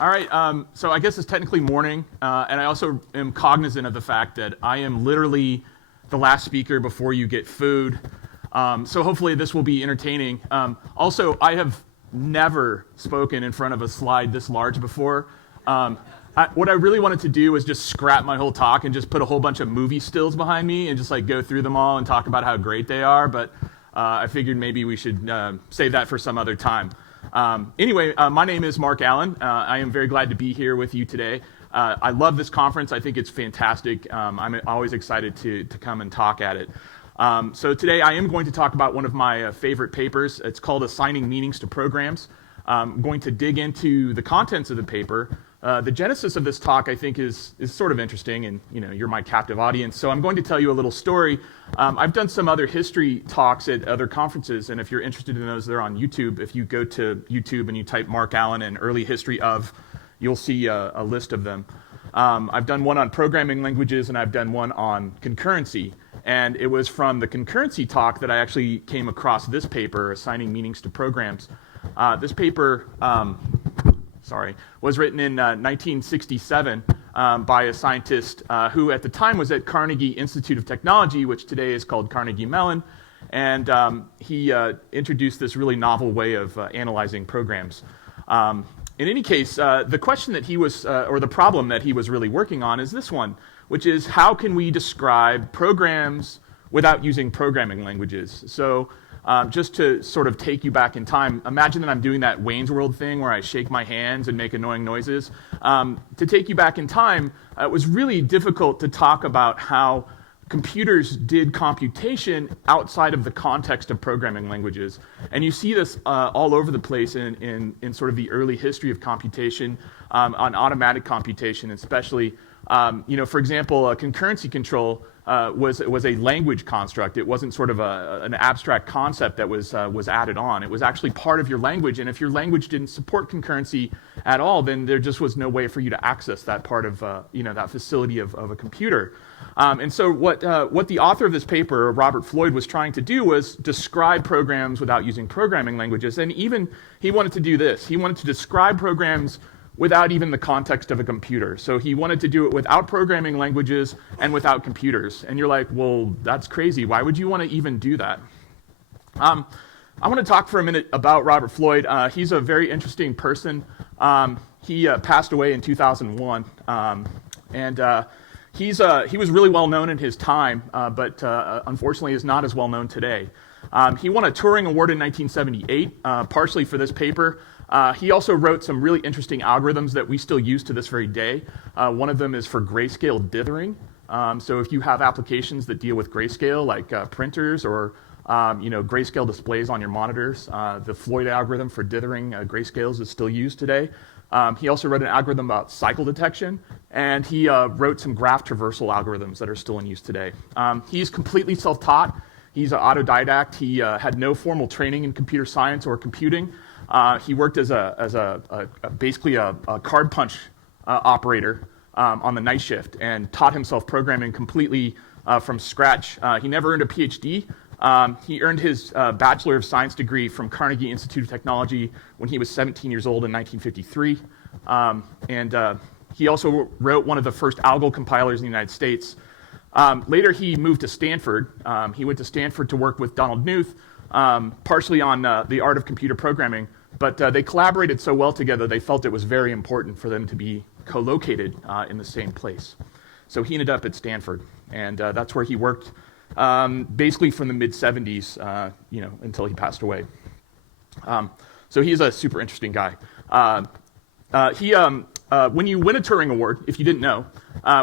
All right, so I guess it's technically morning, and I also am cognizant of the fact that I am literally the last speaker before you get food. So hopefully this will be entertaining. Also, I have never spoken in front of a slide this large before. What I really wanted to do was just scrap my whole talk and just put a whole bunch of movie stills behind me and just like go through them all and talk about how great they are, but I figured maybe we should save that for some other time. Anyway, my name is Mark Allen. I am very glad to be here with you today. I love this conference. I think it's fantastic. I'm always excited to come and talk at it. So today I am going to talk about one of my favorite papers. It's called Assigning Meanings to Programs. I'm going to dig into the contents of the paper. The genesis of this talk, I think, is sort of interesting, and you're my captive audience. So I'm going to tell you a little story. I've done some other history talks at other conferences, and if you're interested in those, they're on YouTube. If you go to YouTube and you type Mark Allen and early history of, you'll see a list of them. I've done one on programming languages, and I've done one on concurrency. And it was from the concurrency talk that I actually came across this paper, Assigning Meanings to Programs. This paper was written in 1967 by a scientist who at the time was at Carnegie Institute of Technology, which today is called Carnegie Mellon. And he introduced this really novel way of analyzing programs. In any case, the question that he was, or the problem that he was really working on is this one, which is how can we describe programs without using programming languages? So just to sort of take you back in time, imagine that I'm doing that Wayne's World thing where I shake my hands and make annoying noises. To take you back in time, it was really difficult to talk about how computers did computation outside of the context of programming languages. And you see this all over the place in sort of the early history of computation, on automatic computation especially. For example, concurrency control was a language construct. It wasn't sort of an abstract concept that was added on. It was actually part of your language, and if your language didn't support concurrency at all, then there just was no way for you to access that part of that facility of a computer. And so what the author of this paper, Robert Floyd, was trying to do was describe programs without using programming languages, and even he wanted to do this. He wanted to describe programs without even the context of a computer. So he wanted to do it without programming languages and without computers. And you're like, well, that's crazy. Why would you want to even do that? I want to talk for a minute about Robert Floyd. He's a very interesting person. He passed away in 2001. He was really well known in his time, but unfortunately is not as well known today. He won a Turing Award in 1978, partially for this paper. He also wrote some really interesting algorithms that we still use to this very day. One of them is for grayscale dithering. So if you have applications that deal with grayscale, like printers or grayscale displays on your monitors, the Floyd algorithm for dithering grayscales is still used today. He also wrote an algorithm about cycle detection, and he wrote some graph traversal algorithms that are still in use today. He's completely self-taught. He's an autodidact. He had no formal training in computer science or computing. He worked as basically a card punch operator on the night shift and taught himself programming completely from scratch. He never earned a PhD. He earned his Bachelor of Science degree from Carnegie Institute of Technology when he was 17 years old in 1953. He also wrote one of the first algal compilers in the United States. Later, he moved to Stanford. He went to Stanford to work with Donald Knuth, partially on the art of computer programming, but they collaborated so well together they felt it was very important for them to be co-located in the same place. So he ended up at Stanford, and that's where he worked basically from the mid-70s until he passed away. So he's a super interesting guy. When you win a Turing Award, if you didn't know,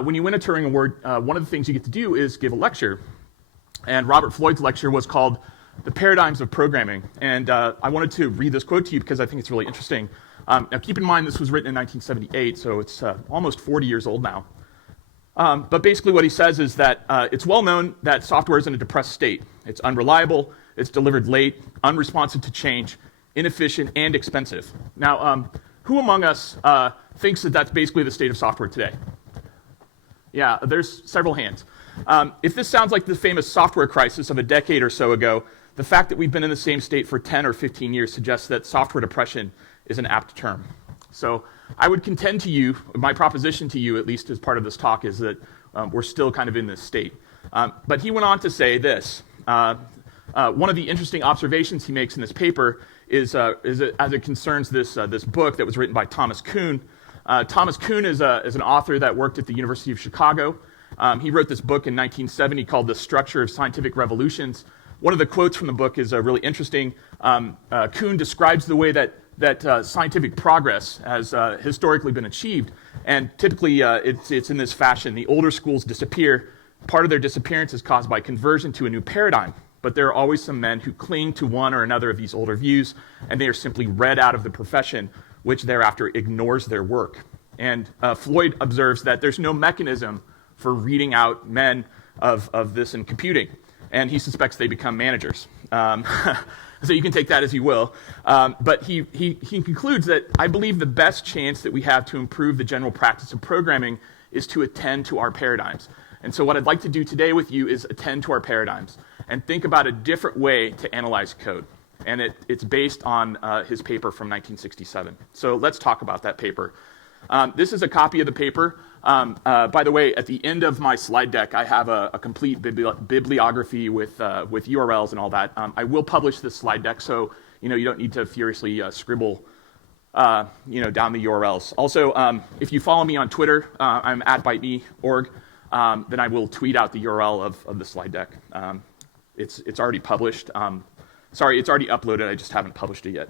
when you win a Turing Award, one of the things you get to do is give a lecture. And Robert Floyd's lecture was called The Paradigms of Programming. And I wanted to read this quote to you because I think it's really interesting. Now keep in mind this was written in 1978, so it's almost 40 years old now. But basically what he says is that it's well known that software is in a depressed state. It's unreliable, it's delivered late, unresponsive to change, inefficient, and expensive. Now, who among us thinks that that's basically the state of software today? Yeah, there's several hands. If this sounds like the famous software crisis of a decade or so ago, the fact that we've been in the same state for 10 or 15 years suggests that software depression is an apt term. So I would contend to you, my proposition to you, at least as part of this talk, is that we're still kind of in this state. But he went on to say this. One of the interesting observations he makes in this paper is as it concerns this book that was written by Thomas Kuhn. Thomas Kuhn is an author that worked at the University of Chicago. He wrote this book in 1970 called The Structure of Scientific Revolutions. One of the quotes from the book is really interesting. Kuhn describes the way that scientific progress has historically been achieved, and typically it's in this fashion. The older schools disappear. Part of their disappearance is caused by conversion to a new paradigm, but there are always some men who cling to one or another of these older views, and they are simply read out of the profession, which thereafter ignores their work. And Floyd observes that there's no mechanism for reading out men of this in computing, and he suspects they become managers. So you can take that as you will. But he concludes that I believe the best chance that we have to improve the general practice of programming is to attend to our paradigms. And so what I'd like to do today with you is attend to our paradigms and think about a different way to analyze code. And it's based on his paper from 1967. So let's talk about that paper. This is a copy of the paper. By the way, at the end of my slide deck, I have a complete bibliography with URLs and all that. I will publish this slide deck, so you don't need to furiously scribble down the URLs. Also, if you follow me on Twitter, I'm at biteme.org. Then I will tweet out the URL of the slide deck. It's already published. Sorry, it's already uploaded. I just haven't published it yet.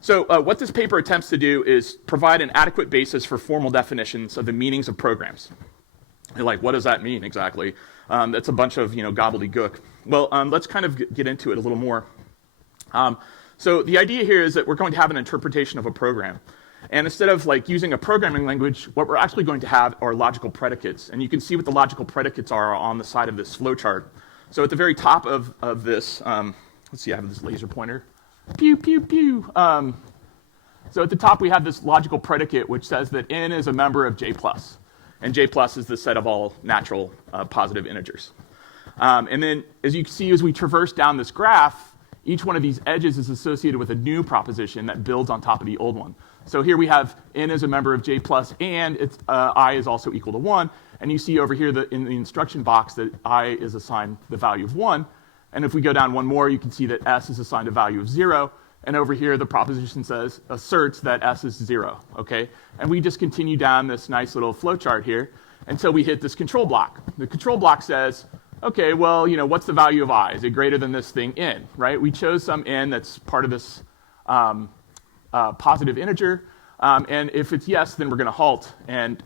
So what this paper attempts to do is provide an adequate basis for formal definitions of the meanings of programs. You're like, what does that mean exactly? That's a bunch of gobbledygook. Well, let's kind of get into it a little more. So the idea here is that we're going to have an interpretation of a program. And instead of using a programming language, what we're actually going to have are logical predicates. And you can see what the logical predicates are on the side of this flowchart. So at the very top of this, let's see, I have this laser pointer. Pew, pew, pew. So at the top we have this logical predicate which says that n is a member of J+. And J+ is the set of all natural positive integers. And then as you can see, as we traverse down this graph, each one of these edges is associated with a new proposition that builds on top of the old one. So here we have n is a member of J+, and it's, I is also equal to 1. And you see over here in the instruction box that I is assigned the value of 1. And if we go down one more, you can see that s is assigned a value of 0. And over here, the proposition asserts that s is 0, okay? And we just continue down this nice little flowchart here until we hit this control block. The control block says, okay, well, what's the value of I? Is it greater than this thing n, right? We chose some n that's part of this positive integer. And if it's yes, then we're going to halt. And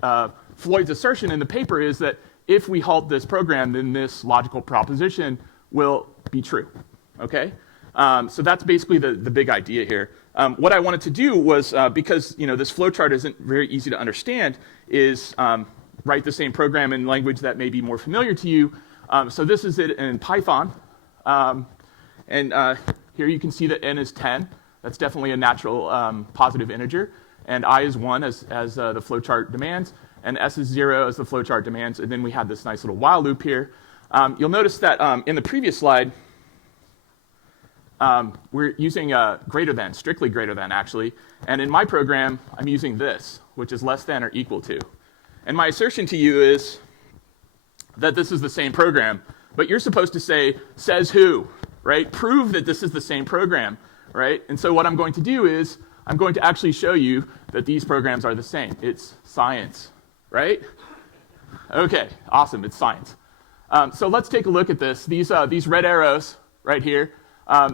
Floyd's assertion in the paper is that if we halt this program, then this logical proposition will be true, okay? So that's basically the big idea here. What I wanted to do was, because this flowchart isn't very easy to understand, is write the same program in language that may be more familiar to you. So this is it in Python. And here you can see that n is 10. That's definitely a natural positive integer. And I is 1 as the flowchart demands. And s is 0 as the flowchart demands. And then we have this nice little while loop here. You'll notice that in the previous slide, we're using greater than, strictly greater than, actually. And in my program, I'm using this, which is less than or equal to. And my assertion to you is that this is the same program. But you're supposed to say, says who, right? Prove that this is the same program, right? And so what I'm going to do is I'm going to actually show you that these programs are the same. It's science, right? Okay, awesome, it's science. So let's take a look at this. These red arrows right here,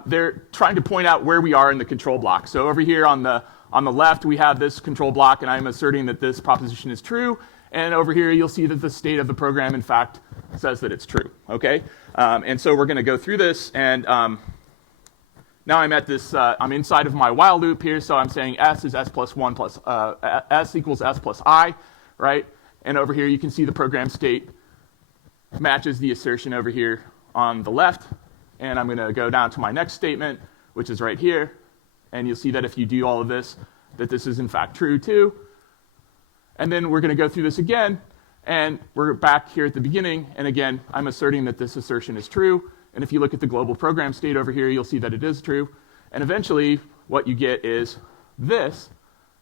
they're trying to point out where we are in the control block. So over here on the left, we have this control block, and I'm asserting that this proposition is true. And over here, you'll see that the state of the program, in fact, says that it's true, okay? And so we're going to go through this, and now I'm at this, I'm inside of my while loop here, so I'm saying s is s plus 1 plus, s equals s plus I, right? And over here, you can see the program state matches the assertion over here on the left. And I'm going to go down to my next statement, which is right here. And you'll see that if you do all of this, that this is in fact true too. And then we're going to go through this again. And we're back here at the beginning. And again, I'm asserting that this assertion is true. And if you look at the global program state over here, you'll see that it is true. And eventually, what you get is this,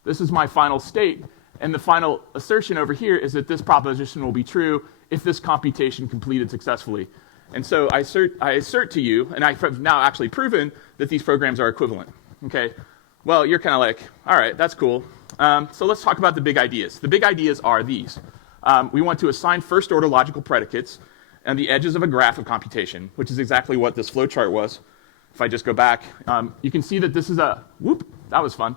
This is my final state. And the final assertion over here is that this proposition will be true if this computation completed successfully. And so I assert to you, and I've now actually proven that these programs are equivalent. Okay? Well, you're kind of like, all right, that's cool. So let's talk about the big ideas. The big ideas are these. We want to assign first-order logical predicates on the edges of a graph of computation, which is exactly what this flowchart was. If I just go back, you can see that this is a, whoop, that was fun.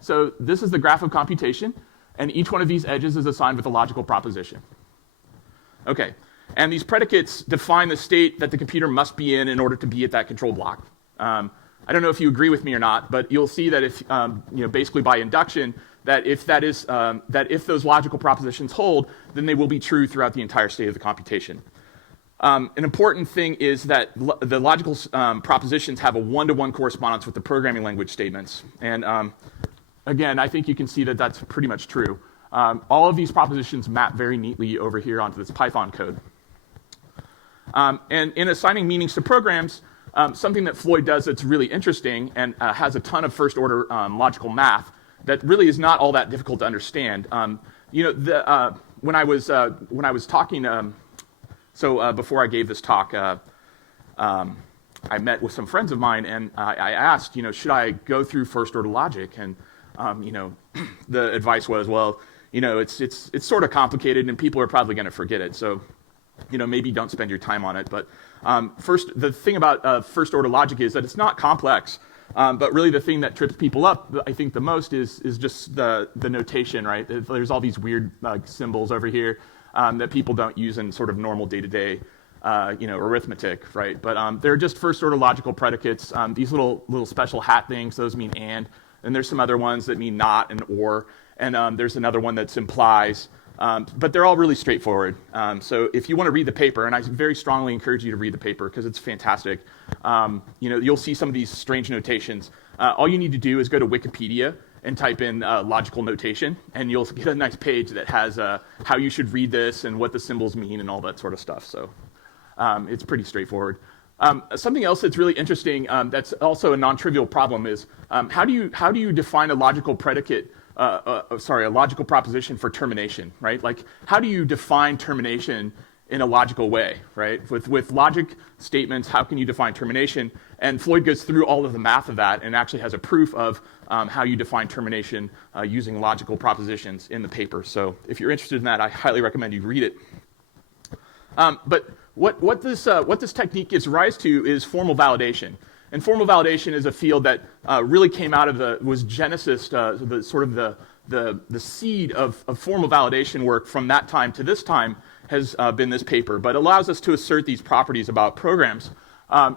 So this is the graph of computation, and each one of these edges is assigned with a logical proposition. Okay, and these predicates define the state that the computer must be in order to be at that control block. I don't know if you agree with me or not, but you'll see that if, basically by induction, that if those logical propositions hold, then they will be true throughout the entire state of the computation. An important thing is that the logical propositions have a one-to-one correspondence with the programming language statements. And again, I think you can see that that's pretty much true. All of these propositions map very neatly over here onto this Python code. And in assigning meanings to programs, something that Floyd does that's really interesting and has a ton of first-order logical math that really is not all that difficult to understand. When I was talking, before I gave this talk, I met with some friends of mine, and I asked, should I go through first-order logic? And the advice was, well, it's sort of complicated, and people are probably going to forget it. So, maybe don't spend your time on it. But the thing about first-order logic is that it's not complex. But really the thing that trips people up, I think, the most is just the notation, right? There's all these weird symbols over here that people don't use in sort of normal day-to-day, arithmetic, right? But they're just first-order logical predicates. These little special hat things, those mean and there's some other ones that mean not and or, and there's another one that implies. But they're all really straightforward. So if you want to read the paper, and I very strongly encourage you to read the paper because it's fantastic, you'll see some of these strange notations. All you need to do is go to Wikipedia and type in logical notation, and you'll get a nice page that has how you should read this and what the symbols mean and all that sort of stuff. So it's pretty straightforward. Something else that's really interesting that's also a non-trivial problem is how do you define a logical predicate? A logical proposition for termination, right? Like, how do you define termination in a logical way, right? With logic statements, how can you define termination? And Floyd goes through all of the math of that and actually has a proof of how you define termination using logical propositions in the paper. So if you're interested in that, I highly recommend you read it. But what this technique gives rise to is formal validation. And formal validation is a field that really came out of was genesis, the seed of formal validation work from that time to this time has been this paper, but allows us to assert these properties about programs.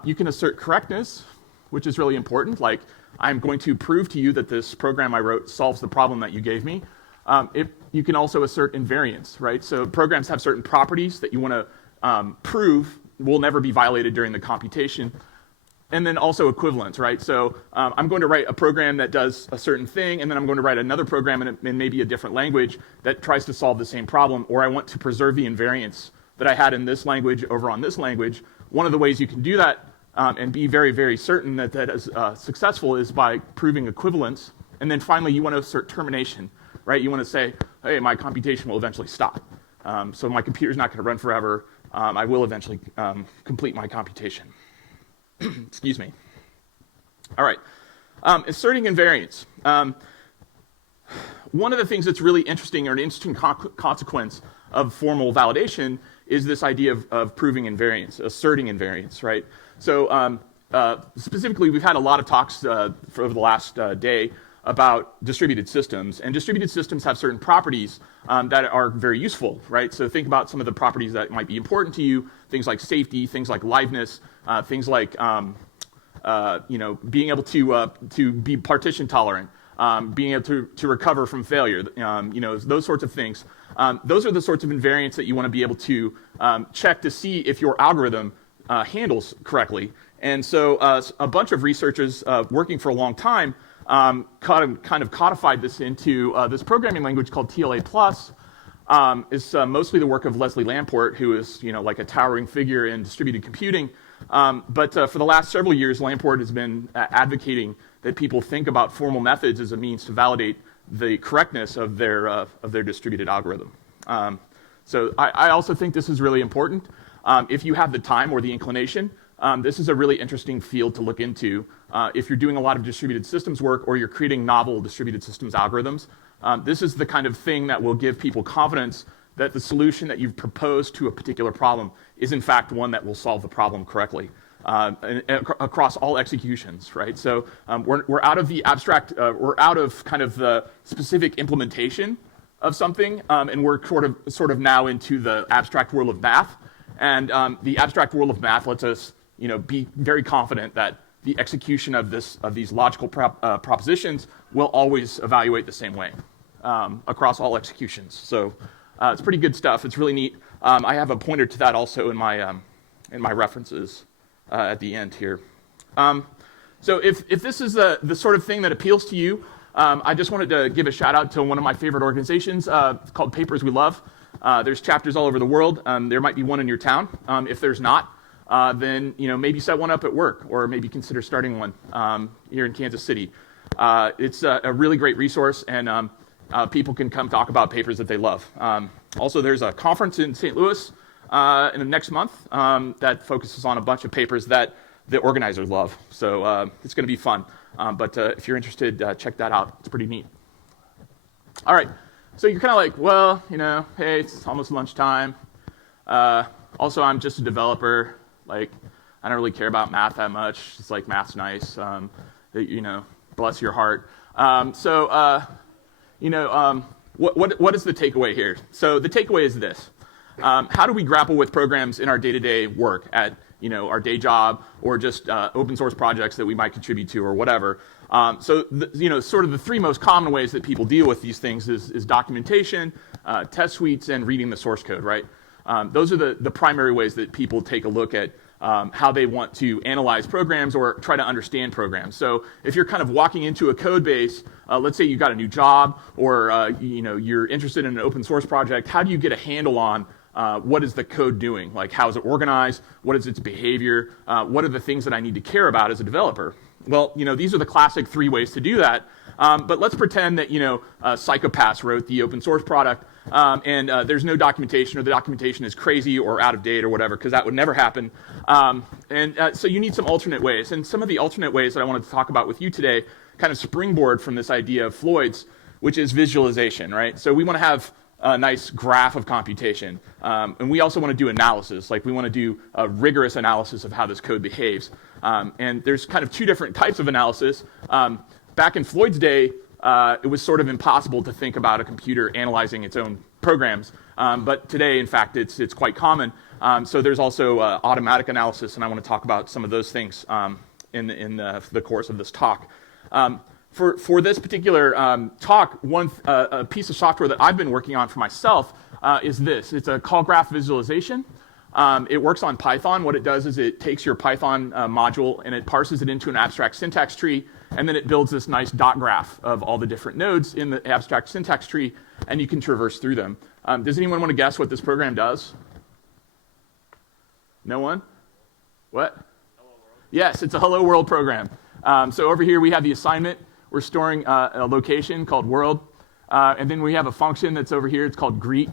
You can assert correctness, which is really important, like I'm going to prove to you that this program I wrote solves the problem that you gave me. You can also assert invariants, right? So programs have certain properties that you want to prove will never be violated during the computation. And then also equivalence, right? So I'm going to write a program that does a certain thing, and then I'm going to write another program in maybe a different language that tries to solve the same problem, or I want to preserve the invariance that I had in this language over on this language. One of the ways you can do that and be very, very certain that that is successful is by proving equivalence. And then finally, you want to assert termination, right? You want to say, hey, my computation will eventually stop. So my computer's not going to run forever. I will eventually complete my computation. Excuse me. All right. Asserting invariance. One of the things that's really interesting, or an interesting consequence of formal validation, is this idea of proving invariance, asserting invariance, right? So specifically, we've had a lot of talks over the last day about distributed systems, and distributed systems have certain properties that are very useful, right? So think about some of the properties that might be important to you, things like safety, things like liveness, things like being able to be partition tolerant, being able to recover from failure, those sorts of things. Those are the sorts of invariants that you want to be able to check to see if your algorithm handles correctly. And so a bunch of researchers working for a long time kind of codified this into this programming language called TLA+. It's mostly the work of Leslie Lamport, who is like a towering figure in distributed computing. But for the last several years, Lamport has been advocating that people think about formal methods as a means to validate the correctness of their distributed algorithm. So I also think this is really important. If you have the time or the inclination, this is a really interesting field to look into. If you're doing a lot of distributed systems work or you're creating novel distributed systems algorithms, this is the kind of thing that will give people confidence that the solution that you've proposed to a particular problem is in fact one that will solve the problem correctly across all executions, right? So we're out of the abstract, we're out of kind of the specific implementation of something, and we're sort of now into the abstract world of math. And the abstract world of math lets us, be very confident that the execution of these logical propositions will always evaluate the same way across all executions. So it's pretty good stuff. It's really neat. I have a pointer to that also in my references at the end here. So if this is the sort of thing that appeals to you, I just wanted to give a shout out to one of my favorite organizations called Papers We Love. There's chapters all over the world. There might be one in your town. If there's not, then maybe set one up at work, or maybe consider starting one here in Kansas City. It's a really great resource, and people can come talk about papers that they love. Also, there's a conference in St. Louis in the next month that focuses on a bunch of papers that the organizers love. So it's going to be fun. But if you're interested, check that out. It's pretty neat. All right. So you're kind of like, well, hey, it's almost lunchtime. Also, I'm just a developer. Like, I don't really care about math that much. It's like, math's nice. Bless your heart. What is the takeaway here? So the takeaway is this. How do we grapple with programs in our day-to-day work at our day job, or just open source projects that we might contribute to, or whatever? Sort of the three most common ways that people deal with these things is documentation, test suites, and reading the source code, right? Those are the primary ways that people take a look at how they want to analyze programs or try to understand programs. So if you're kind of walking into a code base, let's say you got a new job, or you're interested in an open source project, how do you get a handle on what is the code doing? Like, how is it organized? What is its behavior? What are the things that I need to care about as a developer? Well, these are the classic three ways to do that. But let's pretend that, psychopaths wrote the open source product, and there's no documentation, or the documentation is crazy or out of date or whatever, because that would never happen. So you need some alternate ways. And some of the alternate ways that I wanted to talk about with you today kind of springboard from this idea of Floyd's, which is visualization, right? So we want to have a nice graph of computation. And we also want to do analysis. Like, we want to do a rigorous analysis of how this code behaves. And there's kind of two different types of analysis. Back in Floyd's day, it was sort of impossible to think about a computer analyzing its own programs. But today, in fact, it's quite common. So there's also automatic analysis, and I want to talk about some of those things in the course of this talk. For this particular talk, a piece of software that I've been working on for myself is this. It's a call graph visualization. It works on Python. What it does is it takes your Python module and it parses it into an abstract syntax tree, and then it builds this nice dot graph of all the different nodes in the abstract syntax tree, and you can traverse through them. Does anyone want to guess what this program does? No one? What? Hello World. Yes, it's a Hello World program. So over here we have the assignment. We're storing a location called world, and then we have a function that's over here. It's called greet.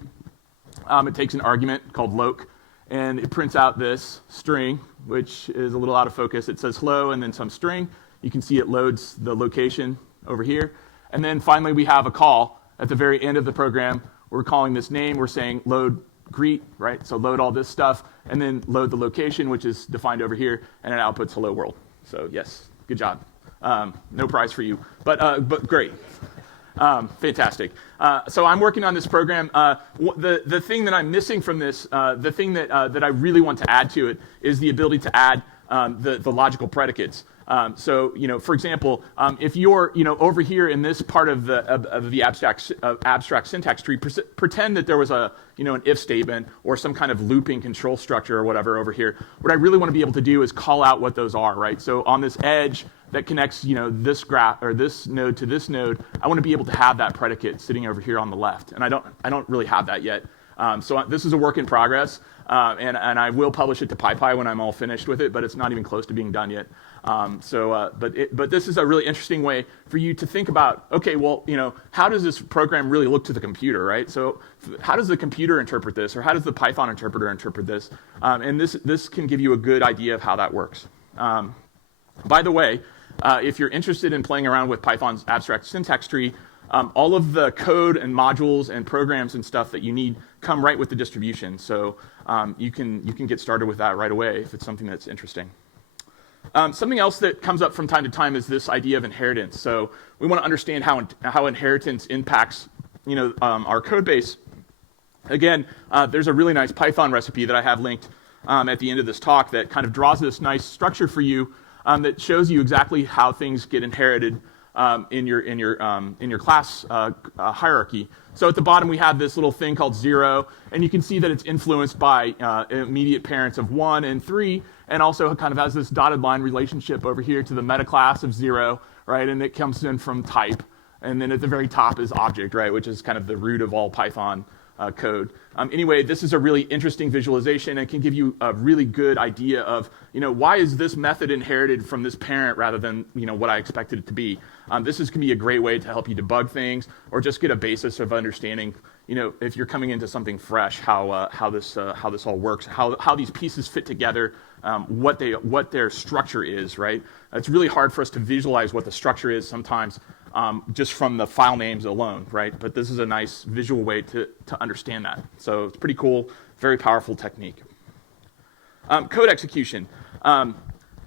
It takes an argument called loc, and it prints out this string, which is a little out of focus. It says hello and then some string. You can see it loads the location over here. And then finally we have a call at the very end of the program. We're calling this name. We're saying load greet, right? So load all this stuff, and then load the location, which is defined over here, and it outputs hello world. So yes, good job. No prize for you, but great. Fantastic. So I'm working on this program. The thing that I'm missing from this, the thing that I really want to add to it is the ability to add the logical predicates. So, for example, if you're, over here in this part of the abstract syntax tree, pretend that there was an if statement or some kind of looping control structure or whatever over here. What I really want to be able to do is call out what those are, right? So on this edge that connects, this graph or this node to this node, I want to be able to have that predicate sitting over here on the left, and I don't really have that yet. So this is a work in progress, and I will publish it to PyPy when I'm all finished with it, but it's not even close to being done yet. But this is a really interesting way for you to think about, okay, well, how does this program really look to the computer, right? So how does the computer interpret this, or how does the Python interpreter interpret this? And this can give you a good idea of how that works. By the way, if you're interested in playing around with Python's abstract syntax tree, all of the code and modules and programs and stuff that you need come right with the distribution. So you can get started with that right away if it's something that's interesting. Something else that comes up from time to time is this idea of inheritance. So we want to understand how inheritance impacts our code base. Again, there's a really nice Python recipe that I have linked at the end of this talk that kind of draws this nice structure for you that shows you exactly how things get inherited in your class hierarchy. So at the bottom we have this little thing called 0, and you can see that it's influenced by immediate parents of 1 and 3, and also kind of has this dotted line relationship over here to the meta class of 0, right? And it comes in from type, and then at the very top is object, right? Which is kind of the root of all Python code. Anyway, this is a really interesting visualization and can give you a really good idea of, why is this method inherited from this parent rather than, what I expected it to be. This can be a great way to help you debug things or just get a basis of understanding, if you're coming into something fresh, how this all works, how these pieces fit together, what their structure is, right? It's really hard for us to visualize what the structure is sometimes just from the file names alone, right? But this is a nice visual way to understand that. So it's pretty cool, very powerful technique. Code execution.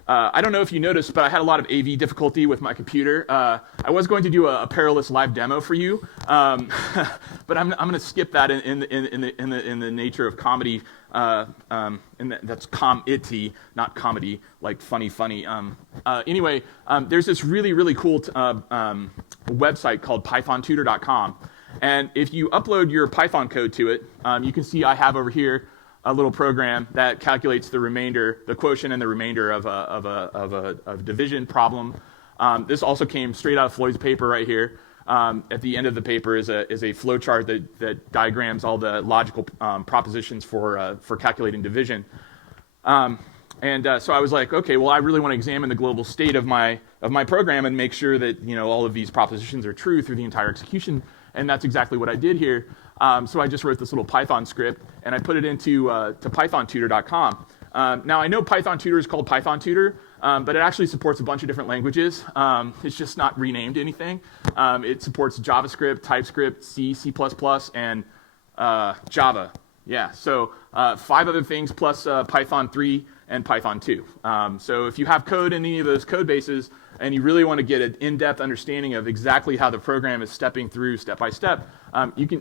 I don't know if you noticed, but I had a lot of AV difficulty with my computer. I was going to do a perilous live demo for you, but I'm going to skip that in the nature of comedy. And that's com-itty, not comedy, like funny. Anyway, there's this really cool website called pythontutor.com, and if you upload your Python code to it, you can see I have over here a little program that calculates the remainder, the quotient and the remainder of a division problem. This also came straight out of Floyd's paper right here. At the end of the paper is a flowchart that diagrams all the logical propositions for calculating division. So I was like, okay, well, I really want to examine the global state of my program and make sure that all of these propositions are true through the entire execution. And that's exactly what I did here. So I just wrote this little Python script and I put it into to pythontutor.com. Now I know Python Tutor is called Python Tutor, but it actually supports a bunch of different languages. It's just not renamed anything. It supports JavaScript, TypeScript, C, C++, and Java. Yeah, so 5 other things plus Python 3 and Python 2. So if you have code in any of those code bases and you really want to get an in-depth understanding of exactly how the program is stepping through step by step,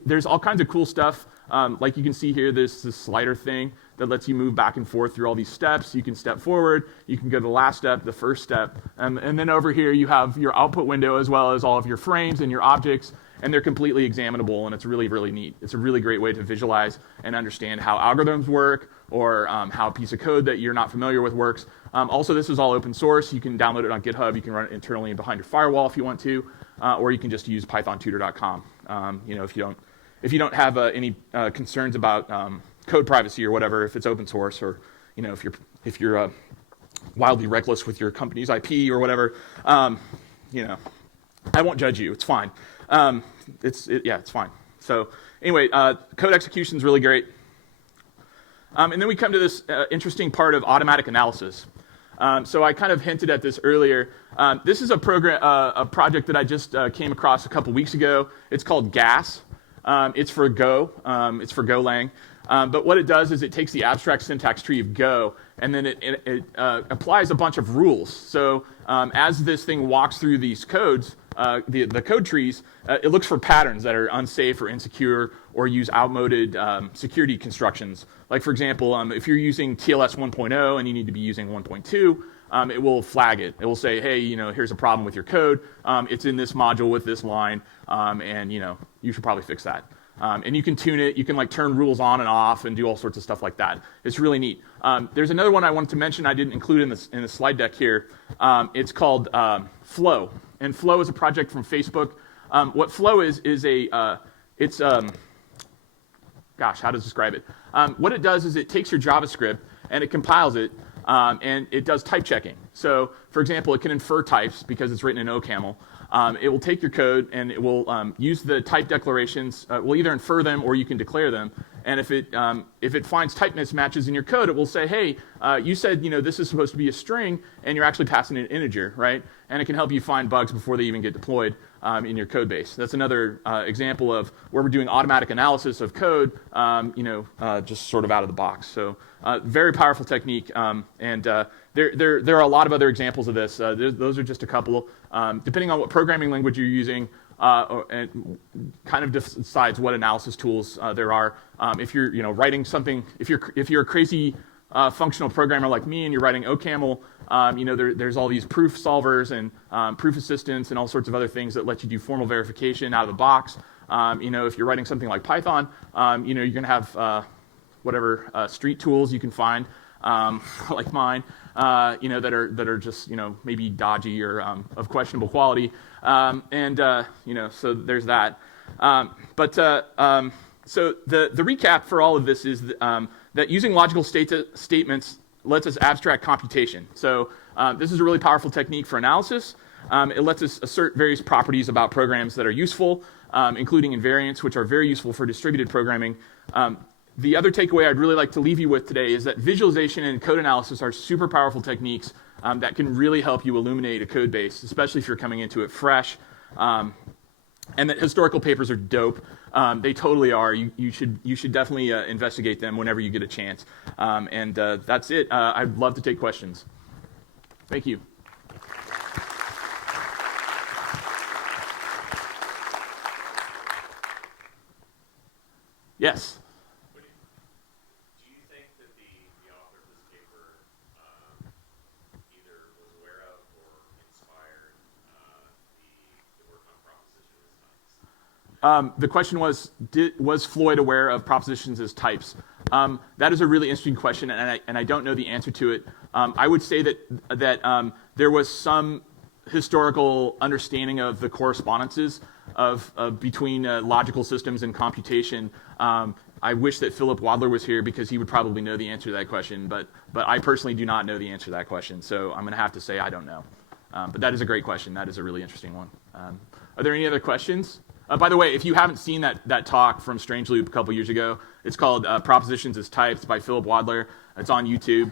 there's all kinds of cool stuff. Like you can see here, there's this slider thing that lets you move back and forth through all these steps. You can step forward, you can go to the last step, the first step, and then over here you have your output window as well as all of your frames and your objects, and they're completely examinable, and it's really neat. It's a really great way to visualize and understand how algorithms work or how a piece of code that you're not familiar with works. Also, this is all open source. You can download it on GitHub. You can run it internally and behind your firewall if you want to, or you can just use pythontutor.com. If you don't have any concerns about code privacy or whatever, if it's open source, or if you're wildly reckless with your company's IP or whatever, I won't judge you. It's fine. It's fine. So anyway, code execution is really great. And then we come to this interesting part of automatic analysis. So I kind of hinted at this earlier. This is a project that I just came across a couple weeks ago. It's called GAS. It's for Go. It's for Golang. But what it does is it takes the abstract syntax tree of Go, and then it applies a bunch of rules. So as this thing walks through these codes, the code trees, it looks for patterns that are unsafe or insecure or use outmoded security constructions. Like, for example, if you're using TLS 1.0 and you need to be using 1.2, it will flag it. It will say, hey, here's a problem with your code. It's in this module with this line, and you should probably fix that. And you can tune it. You can turn rules on and off and do all sorts of stuff like that. It's really neat. There's another one I wanted to mention I didn't include in the slide deck here. It's called Flow. And Flow is a project from Facebook. What Flow is gosh, how to describe it? What it does is it takes your JavaScript and it compiles it, and it does type checking. So, for example, it can infer types because it's written in OCaml. It will take your code and it will use the type declarations. Will either infer them or you can declare them. And if it finds type mismatches in your code, it will say, hey, you said this is supposed to be a string, and you're actually passing an integer, right? And it can help you find bugs before they even get deployed in your code base. That's another example of where we're doing automatic analysis of code, just sort of out of the box. So very powerful technique, and there are a lot of other examples of this. Those are just a couple. Depending on what programming language you're using, and kind of decides what analysis tools there are. If you're writing something, if you're a crazy functional programmer like me and you're writing OCaml, there's all these proof solvers and proof assistants and all sorts of other things that let you do formal verification out of the box. If you're writing something like Python, you're going to have whatever street tools you can find, like mine, that are just maybe dodgy or of questionable quality, so there's that. So the recap for all of this is that using logical statements lets us abstract computation. So this is a really powerful technique for analysis. It lets us assert various properties about programs that are useful, including invariants, which are very useful for distributed programming. The other takeaway I'd really like to leave you with today is that visualization and code analysis are super powerful techniques that can really help you illuminate a code base, especially if you're coming into it fresh. And that historical papers are dope. They totally are. You should definitely investigate them whenever you get a chance. That's it. I'd love to take questions. Thank you. Yes. Do you think that the author of this paper either was aware of or inspired the work on proposition as types? The question was Floyd aware of propositions as types? That is a really interesting question, and I don't know the answer to it. I would say that there was some historical understanding of the correspondences of between logical systems and computation. I wish that Philip Wadler was here because he would probably know the answer to that question, but I personally do not know the answer to that question, so I'm going to have to say I don't know. But that is a great question. That is a really interesting one. Are there any other questions? By the way, if you haven't seen that talk from Strange Loop a couple years ago, it's called Propositions as Types by Philip Wadler. It's on YouTube.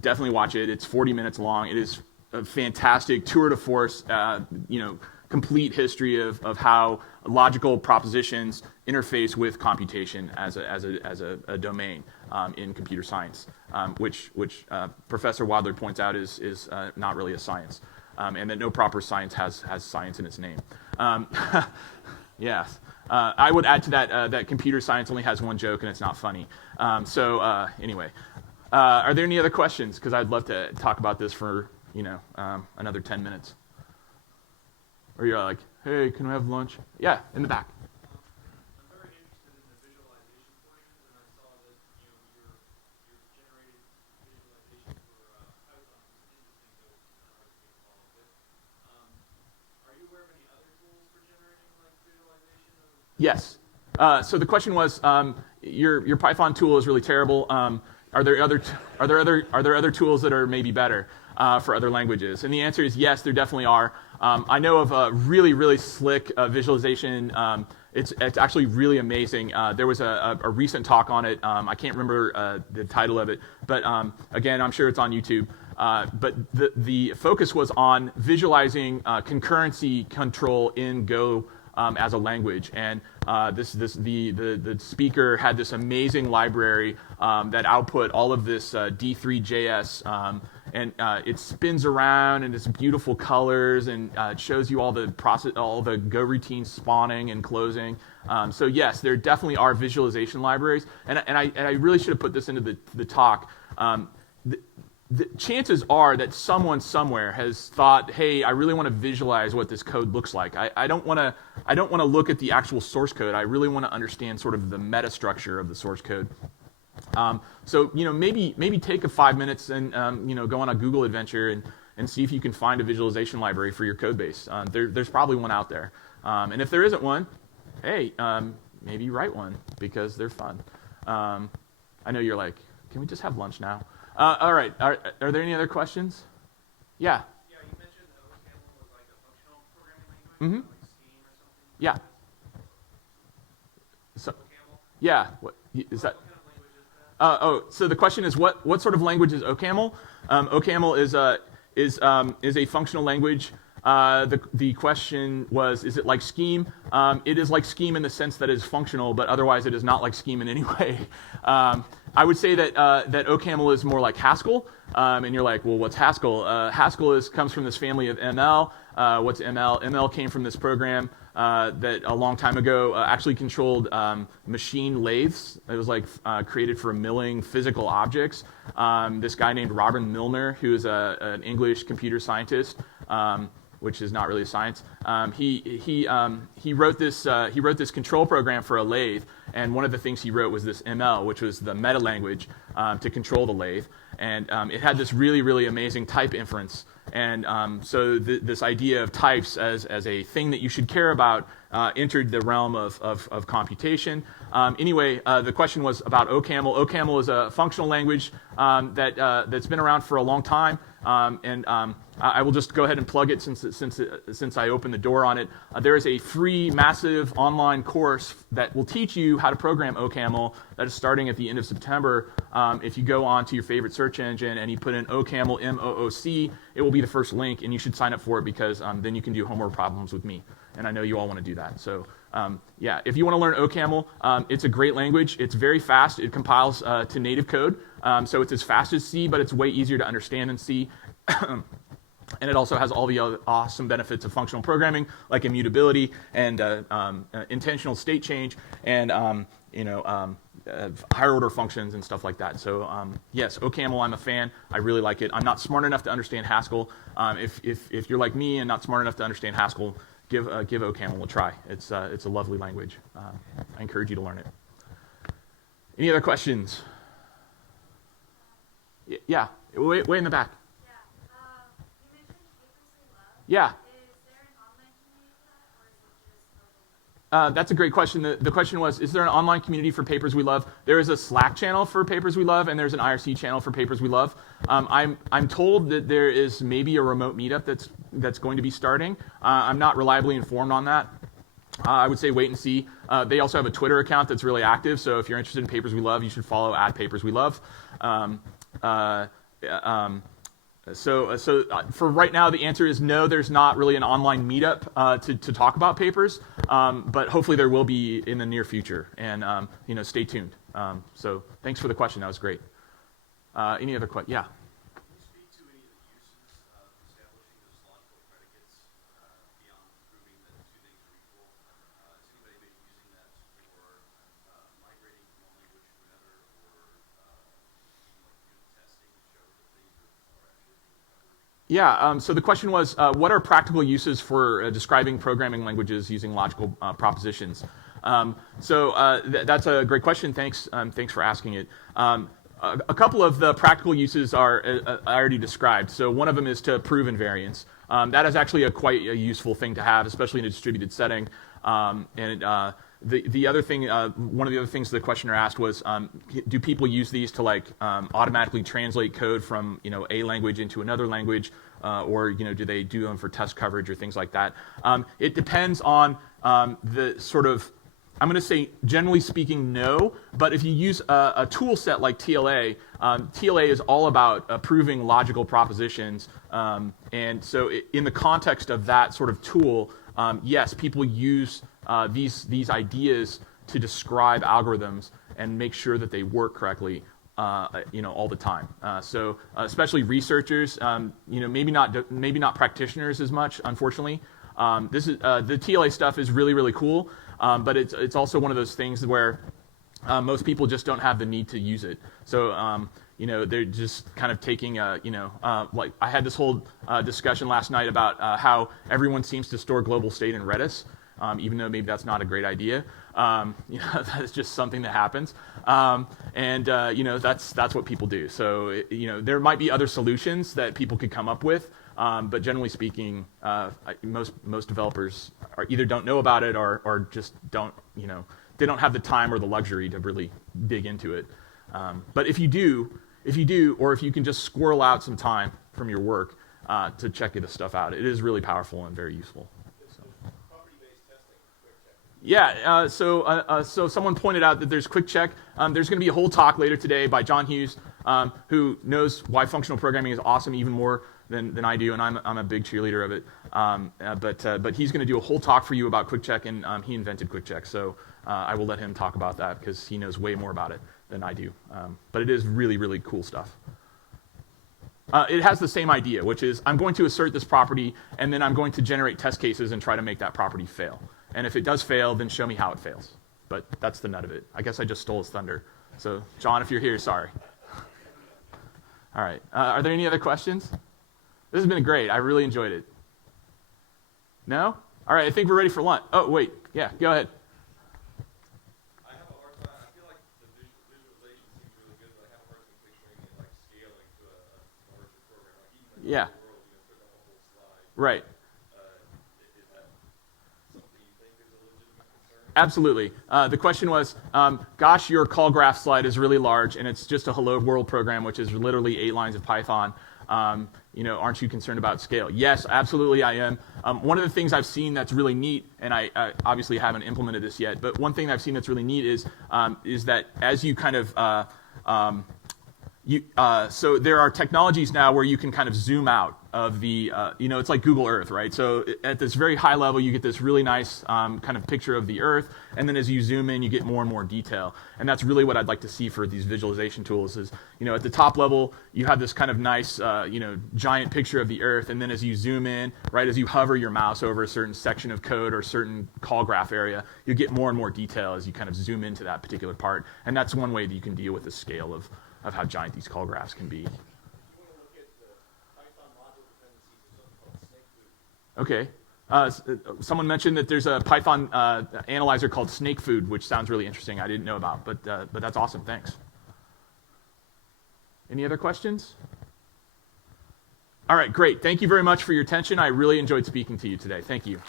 Definitely watch it. It's 40 minutes long. It is a fantastic tour de force, complete history of how logical propositions interface with computation as a domain in computer science, which Professor Wadler points out is not really a science, and that no proper science has science in its name. Yes. I would add to that computer science only has one joke and it's not funny. Anyway, are there any other questions? Because I'd love to talk about this for another 10 minutes. Or you're like, hey, can we have lunch? Yeah, in the back. I'm very interested in the visualization portions, and I saw that you're generating visualization for Python, which is interesting, though it's not hard to get involved with. Are you aware of any other tools for generating visualization? Yes. So the question was, your Python tool is really terrible. Are there other tools that are maybe better for other languages? And the answer is yes, there definitely are. I know of a really, really slick visualization. It's actually really amazing. There was a recent talk on it. I can't remember the title of it, but again, I'm sure it's on YouTube. But the focus was on visualizing concurrency control in Go as a language, and the speaker had this amazing library that output all of this D3.js, and it spins around and it's beautiful colors, and it shows you all the Go routines spawning and closing. So yes, there definitely are visualization libraries, and I really should have put this into the talk. The chances are that someone somewhere has thought, hey, I really want to visualize what this code looks like. I don't want to look at the actual source code. I really want to understand sort of the meta structure of the source code. So maybe take 5 minutes and go on a Google adventure and see if you can find a visualization library for your code base. There's probably one out there. And if there isn't one, hey, maybe write one because they're fun. I know you're like, can we just have lunch now? All right. Are there any other questions? Yeah. Yeah, you mentioned that OCaml was like a functional programming language, Mm-hmm. like Scheme or something. Yeah. So, OCaml? yeah. What is that? What kind of language is that? So the question is, what sort of language is OCaml? OCaml is a functional language. The question was, is it like Scheme? It is like Scheme in the sense that it is functional, but otherwise it is not like Scheme in any way. I would say that OCaml is more like Haskell. And you're like, well, what's Haskell? Haskell comes from this family of ML. What's ML? ML came from this program that a long time ago actually controlled machine lathes. It was like created for milling physical objects. This guy named Robert Milner, who is an English computer scientist, which is not really a science. He wrote this control program for a lathe, and one of the things he wrote was this ML, which was the meta language to control the lathe. And it had this really, really amazing type inference. And so this idea of types as a thing that you should care about entered the realm of computation. Anyway, the question was about OCaml. OCaml is a functional language that's been around for a long time. I will just go ahead and plug it since I opened the door on it. There is a free, massive online course that will teach you how to program OCaml that is starting at the end of September. If you go on to your favorite search engine and you put in OCaml, MOOC, it will be the first link, and you should sign up for it because then you can do homework problems with me. And I know you all want to do that. So yeah, if you want to learn OCaml, it's a great language. It's very fast. It compiles to native code. So it's as fast as C, but it's way easier to understand than C. And it also has all the other awesome benefits of functional programming, like immutability and intentional state change, and higher order functions and stuff like that. So yes, OCaml, I'm a fan. I really like it. I'm not smart enough to understand Haskell. If you're like me and not smart enough to understand Haskell, give OCaml a try. It's a lovely language. I encourage you to learn it. Any other questions? Yeah, way in the back. Yeah. Is there an online community for that, or is it just open? That's a great question. The question was, is there an online community for Papers We Love? There is a Slack channel for Papers We Love, and there's an IRC channel for Papers We Love. I'm told that there is maybe a remote meetup that's going to be starting. I'm not reliably informed on that. I would say wait and see. They also have a Twitter account that's really active, so if you're interested in Papers We Love, you should follow @PapersWeLove. So for right now, the answer is no. There's not really an online meetup to talk about papers, but hopefully there will be in the near future. And stay tuned. So thanks for the question. That was great. Any other questions? Yeah. Can you speak to any of the uses of establishing those logical predicates beyond proving that two things are equal? Is anybody maybe using that for migrating from one language to another, or unit testing to show that things are actually being covered? Yeah, so the question was, what are practical uses for describing programming languages using logical propositions? That's a great question. Thanks for asking it. A couple of the practical uses are I already described. So one of them is to prove invariants. That is actually quite a useful thing to have, especially in a distributed setting. The other thing, one of the other things the questioner asked was, do people use these to automatically translate code from a language into another language, or do they do them for test coverage or things like that? It depends on the sort of. I'm going to say, generally speaking, no. But if you use a tool set like TLA, TLA is all about proving logical propositions. And so in the context of that sort of tool, yes, people use these ideas to describe algorithms and make sure that they work correctly, all the time. So especially researchers, maybe not practitioners as much, unfortunately. The TLA stuff is really, really cool. But it's also one of those things where most people just don't have the need to use it. So they're just kind of taking like I had this whole discussion last night about how everyone seems to store global state in Redis, even though maybe that's not a great idea. That's just something that happens, that's what people do. So there might be other solutions that people could come up with. But generally speaking, most developers either don't know about it or just don't they don't have the time or the luxury to really dig into it. But if you do, or if you can just squirrel out some time from your work to check this stuff out, it is really powerful and very useful. Yeah, so someone pointed out that there's quick check. There's going to be a whole talk later today by John Hughes, who knows why functional programming is awesome even more than I do, and I'm a big cheerleader of it. But he's going to do a whole talk for you about quick check, and he invented quick check. So I will let him talk about that because he knows way more about it than I do. But it is really, really cool stuff. It has the same idea, which is I'm going to assert this property, and then I'm going to generate test cases and try to make that property fail. And if it does fail, then show me how it fails. But that's the nut of it. I guess I just stole his thunder. So, John, if you're here, sorry. All right. Are there any other questions? This has been great. I really enjoyed it. No? All right. I think we're ready for lunch. Oh, wait. Yeah, go ahead. I have a hard time. I feel like the visualization seems really good, but I have a hard time picturing it like scaling to a larger program. Like even in Yeah. the world, you know, put up a whole slide. Right. Is that something you think is a legitimate concern? Absolutely. The question was, gosh, your call graph slide is really large, and it's just a hello world program, which is literally 8 lines of Python. Aren't you concerned about scale? Yes, absolutely I am. One of the things I've seen that's really neat, and I obviously haven't implemented this yet, but one thing I've seen that's really neat is that as you kind of so there are technologies now where you can kind of zoom out of the, it's like Google Earth, right? So at this very high level, you get this really nice kind of picture of the Earth, and then as you zoom in, you get more and more detail. And that's really what I'd like to see for these visualization tools is, at the top level, you have this kind of nice, giant picture of the Earth, and then as you zoom in, right, as you hover your mouse over a certain section of code or certain call graph area, you get more and more detail as you kind of zoom into that particular part. And that's one way that you can deal with the scale of how giant these call graphs can be. Okay. Someone mentioned that there's a Python analyzer called snake food, which sounds really interesting. I didn't know about, but that's awesome. Thanks. Any other questions? All right, great. Thank you very much for your attention. I really enjoyed speaking to you today. Thank you.